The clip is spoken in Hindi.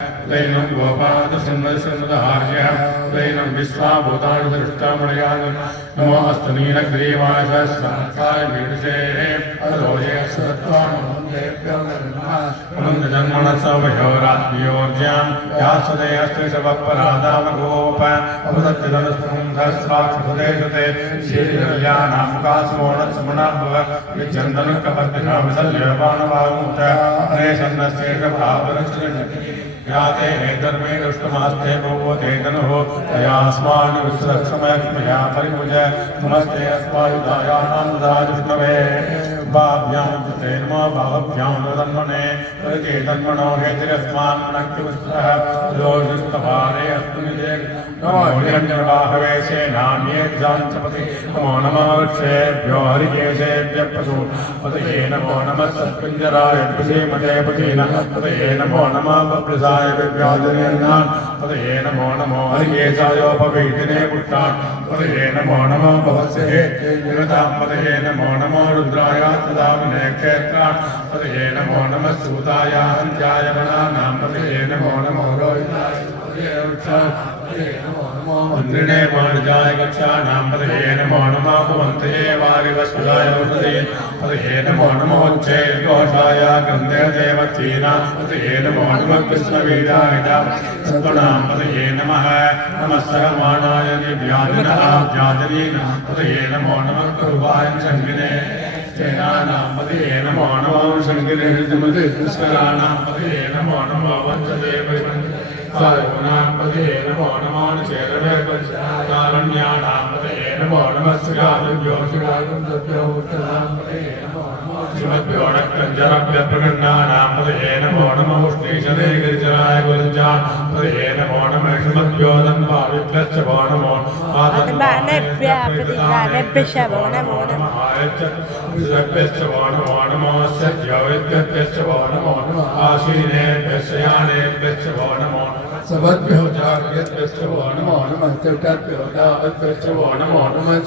लैनं गोपादसन्नसन्नदार्य लैनं विश्वाभूतानि दृष्टामणयान् नमो अस्तु नीलग्रीवाय सहस्राय मीडसे अलोये सत्त्वामन्देभ्यो नमः अनन्तजन्मनसवयोरात्मयोर्ज्यां यासदयस्ते शवपरादामगोप अवदत्यदनुस्तं सहस्राक्षसुते श्रीर्यानां कासमोणसमणाभव विचन्दनकपद्भिषाविसल्यवानवामुत अनेशन्नस्येषभावरचने याते धर्मे दुष्टमास्ते भगवते तनुः तयास्मान् विश्वक्षमयक्ष्मया परिमुज नमस्ते अस्मायुधायानामुदाजुष्णवे भाभ्यां कृते नमो भावभ्यां तन्मने परिके तन्मनो हेतिरस्मान् नक्तिवस्त्रः योजुस्तभारे अस्तु निजे नमो हिरण्यवाहवे सेनान्येजाञ्चपति नमो नमः वृक्षेभ्यो हरिकेशेभ्यः पशु पतये नमो नमः सत्पिञ्जराय पशेमते पशेन पतये नमो नमः बभ्रसाय विव्याजनेर्नान् पतये नमो नमो हरिकेशायोपवेदिने पुष्टान् पतये नमो नमो भवस्ये निरतां पतये नमो नमो रुद्राय तदामिने क्षेत्रान् पतये नमो नमः सूताय हन्त्याय वनानां पतये नमो नमो रोहिताय मन्त्रिणे मार्जाय कक्षाणां पतये नमो नमः भवन्तये वारिवस्पदाय वसते पतये नमो नमो चेद्घोषाय गन्धे देवतीनां पतये नमो नमः कृष्णवेदाय सत्त्वनां पतये नमः नमः सहमानाय दिव्यादिनः व्याजनीनां पतये नमो नमः कुर्वाय शङ्गिने सेनानां पतये नमो नमः शङ्गिने कृष्णराणां पतये नमो नमः वंशदेव सायुनां पतये नमो नमो चेरवे कारण्याणां पतये नमो नमः श्रीराजभ्यो श्रीराजभ्यो उत्तरां पतये नमो नमः शिवभ्यो नक्कञ्जरभ्यप्रगण्णानां पतये नमो नमः उष्णीशदे गिरिजराय गुरुजान् पतये नमो नमः श्रीमद्भ्यो दन्वादिभ्यश्च वो नमो आदिभ्यश्च वो नमो नमो सद्यो विद्यभ्यश्च वो नमो आशीनेभ्यश्च यानेभ्यश्च वो नमो सबद्भ्यो जाग्यभ्यश्च वो नमो नमः चट्टभ्यो दावद्भ्यश्च वो नमो नमः